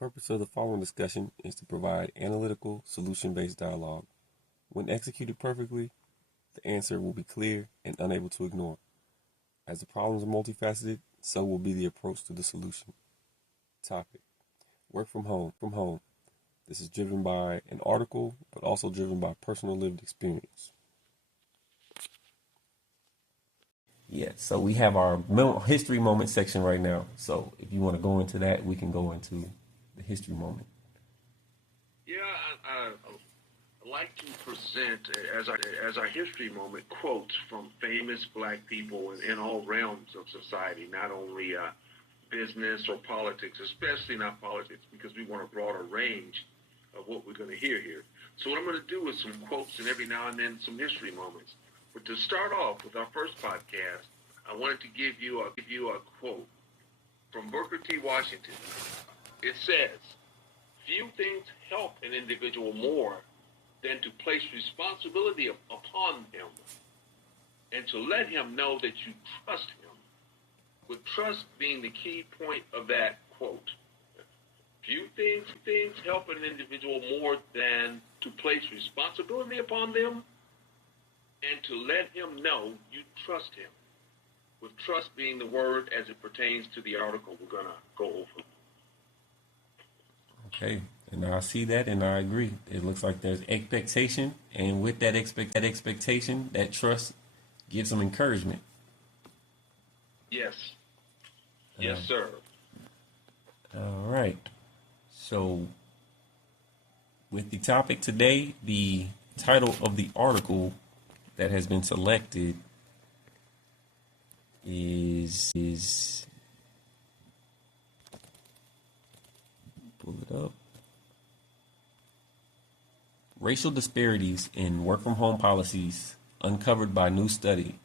purpose of the following discussion is to provide analytical, solution-based dialogue. When executed perfectly, the answer will be clear and unable to ignore. As the problems are multifaceted, so will be the approach to the solution. Topic: work from home. This is driven by an article, but also driven by personal lived experience. Yeah, so we have our history moment section right now. So if you want to go into that, we can go into the history moment. Yeah, I like to present as our history moment quotes from famous Black people in all realms of society, not only business or politics, especially not politics, because we want a broader range of what we're going to hear here. So what I'm going to do is some quotes and every now and then some history moments. But to start off with our first podcast, I wanted to give you a quote from Booker T. Washington. It says, "Few things help an individual more than to place responsibility upon him and to let him know that you trust him," with trust being the key point of that quote. Few things help an individual more than to place responsibility upon them and to let him know you trust him, with trust being the word as it pertains to the article we're going to go over. Okay, and I see that and I agree. It looks like there's expectation, and with that expectation, that trust gives some encouragement. Yes. Yes, sir. All right. So, with the topic today, the title of the article that has been selected is pull it up. Racial Disparities in Work from Home Policies Uncovered by New Study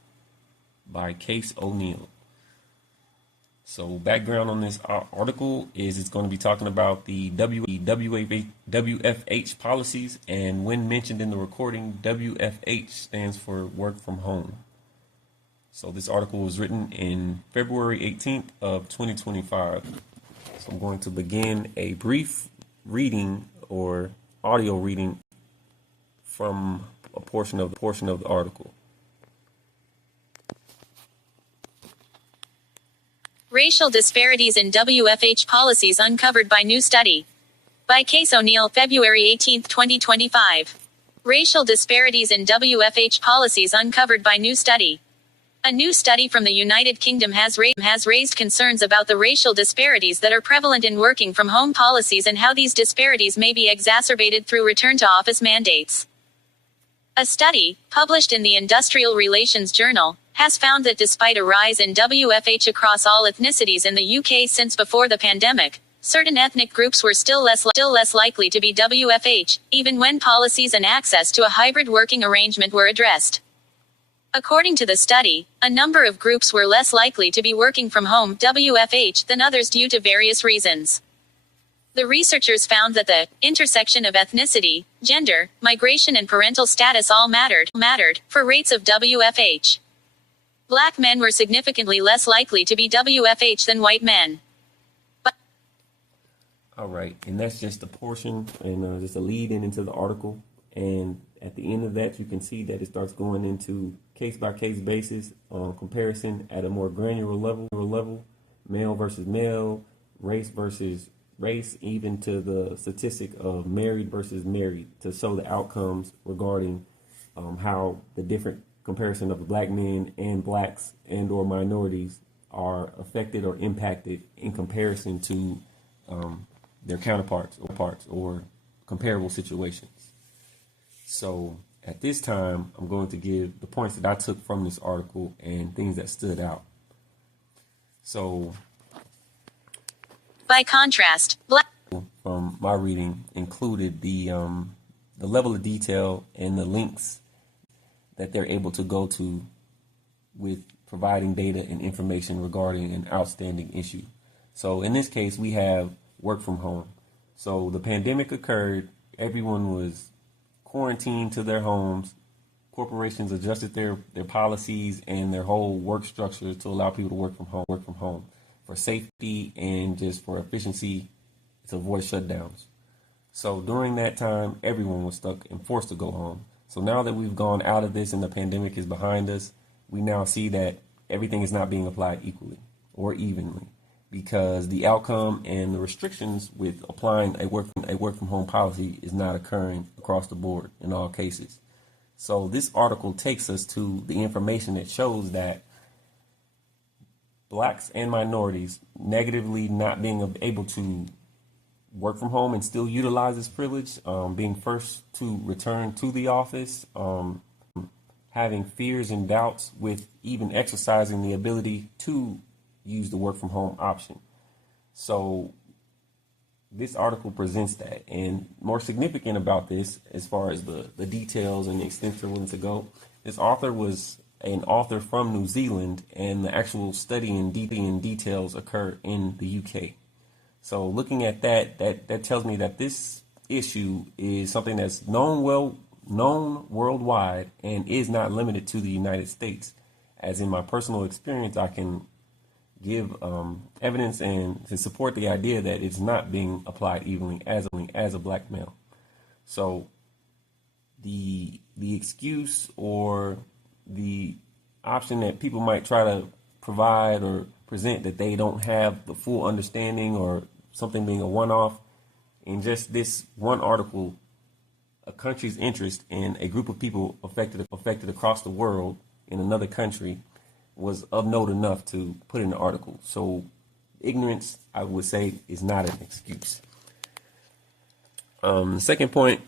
by Case O'Neill. So background on this article is it's going to be talking about the WFH policies, and when mentioned in the recording, WFH stands for Work from Home. So this article was written in February 18th of 2025. So I'm going to begin a brief reading or audio reading from a portion of the article. Racial Disparities in WFH Policies Uncovered by New Study. By Case O'Neill, February 18, 2025. Racial Disparities in WFH Policies Uncovered by New Study. A new study from the United Kingdom has raised concerns about the racial disparities that are prevalent in working from home policies and how these disparities may be exacerbated through return to office mandates. A study, published in the Industrial Relations Journal, has found that despite a rise in WFH across all ethnicities in the UK since before the pandemic, certain ethnic groups were still less likely to be WFH, even when policies and access to a hybrid working arrangement were addressed. According to the study, a number of groups were less likely to be working from home WFH than others due to various reasons. The researchers found that the intersection of ethnicity, gender, migration and parental status all mattered for rates of WFH. Black men were significantly less likely to be WFH than white men. All right, and that's just a portion and just a lead into the article. And at the end of that, you can see that it starts going into case-by-case basis comparison at a more granular level, male versus male, race versus race, even to the statistic of married versus married, to show the outcomes regarding how the different comparison of Black men and blacks and or minorities are affected or impacted in comparison to their counterparts or comparable situations. So at this time, I'm going to give the points that I took from this article and things that stood out. So, by contrast, Black from my reading included the level of detail and the links that they're able to go to with providing data and information regarding an outstanding issue. So in this case, we have work from home. So the pandemic occurred, everyone was quarantined to their homes, corporations adjusted their policies and their whole work structure to allow people to work from home for safety and just for efficiency to avoid shutdowns. So during that time, everyone was stuck and forced to go home. So now that we've gone out of this and the pandemic is behind us, we now see that everything is not being applied equally or evenly, because the outcome and the restrictions with applying a work from home policy is not occurring across the board in all cases. So this article takes us to the information that shows that blacks and minorities negatively not being able to work from home and still utilize this privilege, being first to return to the office, having fears and doubts with even exercising the ability to use the work from home option. So this article presents that. And more significant about this, as far as the details and the extent they're willing to go, this author was an author from New Zealand, and the actual study and details occur in the UK. So looking at that tells me that this issue is something that's known worldwide and is not limited to the United States. As in my personal experience, I can give evidence and to support the idea that it's not being applied evenly as a black male. So the excuse or the option that people might try to provide or present that they don't have the full understanding, or something being a one-off, in just this one article, a country's interest in a group of people affected across the world in another country was of note enough to put in the article. So ignorance, I would say, is not an excuse. The second point,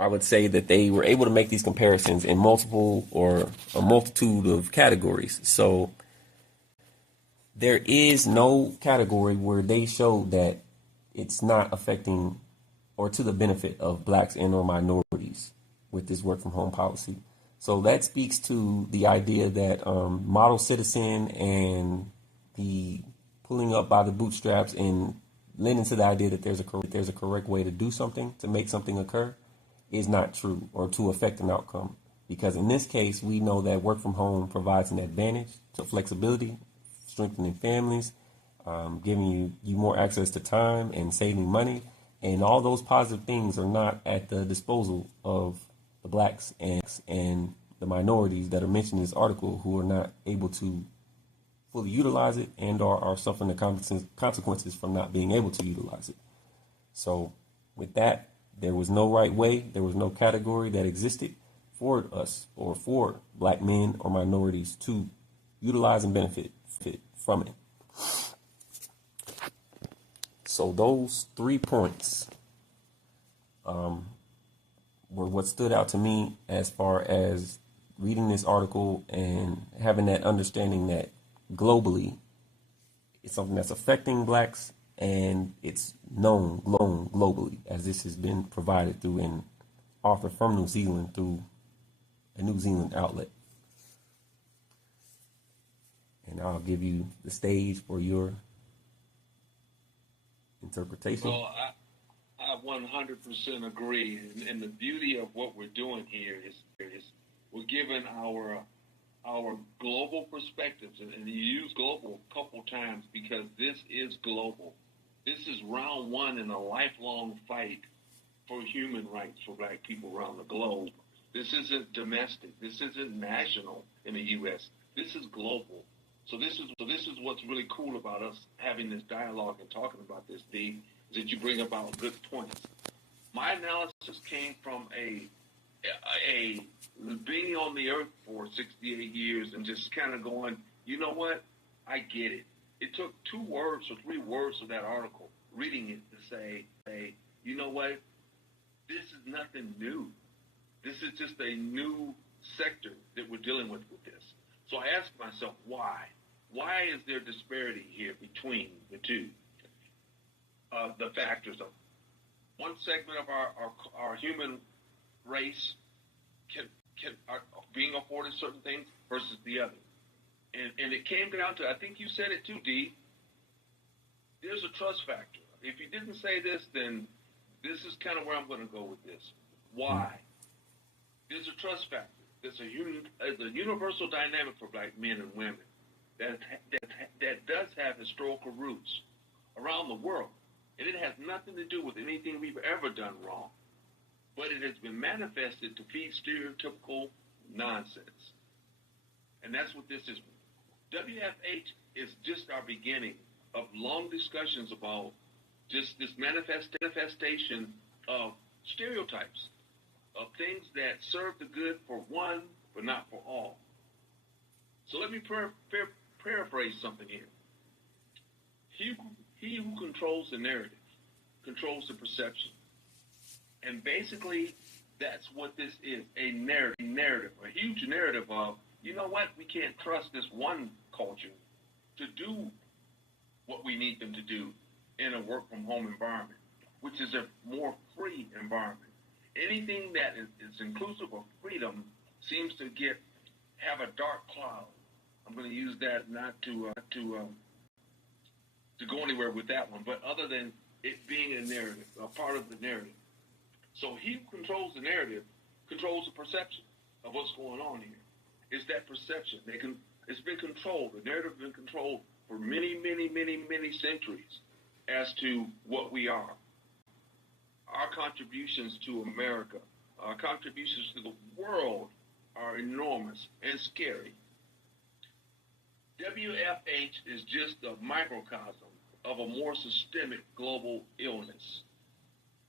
I would say that they were able to make these comparisons in multiple or a multitude of categories. So there is no category where they show that it's not affecting or to the benefit of blacks and or minorities with this work from home policy. So that speaks to the idea that model citizen and the pulling up by the bootstraps and lending to the idea that there's a correct way to do something, to make something occur, is not true, or to affect an outcome. Because in this case, we know that work from home provides an advantage to flexibility, strengthening families, giving you more access to time and saving money. And all those positive things are not at the disposal of the blacks and the minorities that are mentioned in this article, who are not able to fully utilize it and are suffering the consequences from not being able to utilize it. So with that, there was no right way, there was no category that existed for us or for black men or minorities to utilize and benefit from it. So those 3 points were what stood out to me as far as reading this article and having that understanding that globally it's something that's affecting blacks, and it's known globally, as this has been provided through an author from New Zealand through a New Zealand outlet. And I'll give you the stage for your interpretation. Well, I 100% agree. And the beauty of what we're doing here is we're giving our global perspectives. And you use global a couple times because this is global. This is round one in a lifelong fight for human rights for black people around the globe. This isn't domestic. This isn't national in the U.S. This is global. So this is what's really cool about us having this dialogue and talking about this, D, is that you bring about good points. My analysis came from a being on the earth for 68 years and just kind of going, you know what? I get it. It took 2 words or 3 words of that article, reading it, to say, you know what? This is nothing new. This is just a new sector that we're dealing with this. So I asked myself, why? Why is there disparity here between the two? The factors of one segment of our human race are being afforded certain things versus the other. And it came down to, I think you said it too, D, there's a trust factor. If you didn't say this, then this is kind of where I'm going to go with this. Why? There's a trust factor. There's a universal dynamic for black men and women that does have historical roots around the world. And it has nothing to do with anything we've ever done wrong. But it has been manifested to feed stereotypical nonsense. And that's what this is. WFH is just our beginning of long discussions about just this manifestation of stereotypes, of things that serve the good for one, but not for all. So let me paraphrase something here. He who controls the narrative controls the perception. And basically, that's what this is, a narrative, a huge narrative of, you know what, we can't trust this one culture to do what we need them to do in a work-from-home environment, which is a more free environment. Anything that is inclusive of freedom seems to have a dark cloud. I'm going to use that not to go anywhere with that one, but other than it being a narrative, a part of the narrative. So he who controls the narrative controls the perception of what's going on here. It's that perception. It's been controlled. The narrative has been controlled for many, many, many, many centuries as to what we are. Our contributions to America, our contributions to the world are enormous and scary. WFH is just a microcosm of a more systemic global illness.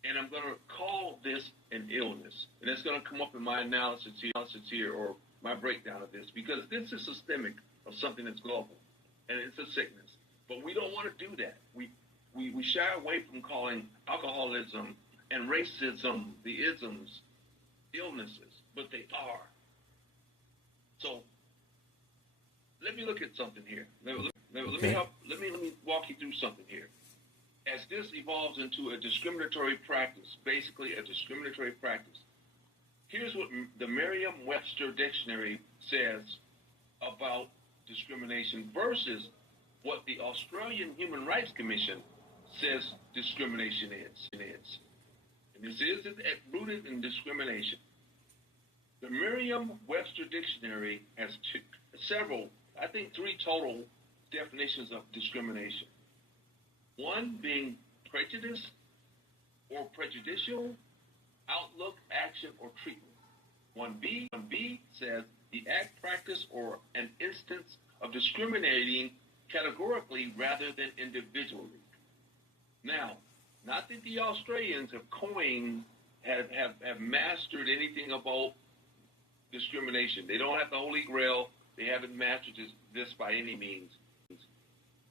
And I'm going to call this an illness. And it's going to come up in my analysis here, or my breakdown of this, because this is systemic of something that's global. And it's a sickness. But we don't want to do that. We shy away from calling alcoholism and racism, the isms, illnesses, but they are. So let me look at something here. Let me walk you through something here. As this evolves into a discriminatory practice, basically a discriminatory practice, here's what the Merriam-Webster dictionary says about discrimination versus what the Australian Human Rights Commission says discrimination is. And this is rooted in discrimination. The Merriam-Webster dictionary has several, I think 3 total definitions of discrimination. One being prejudice or prejudicial outlook, action, or treatment. 1B says the act, practice, or an instance of discriminating categorically rather than individually. Now, not that the Australians have mastered anything about discrimination. They don't have the Holy Grail. They haven't mastered this by any means.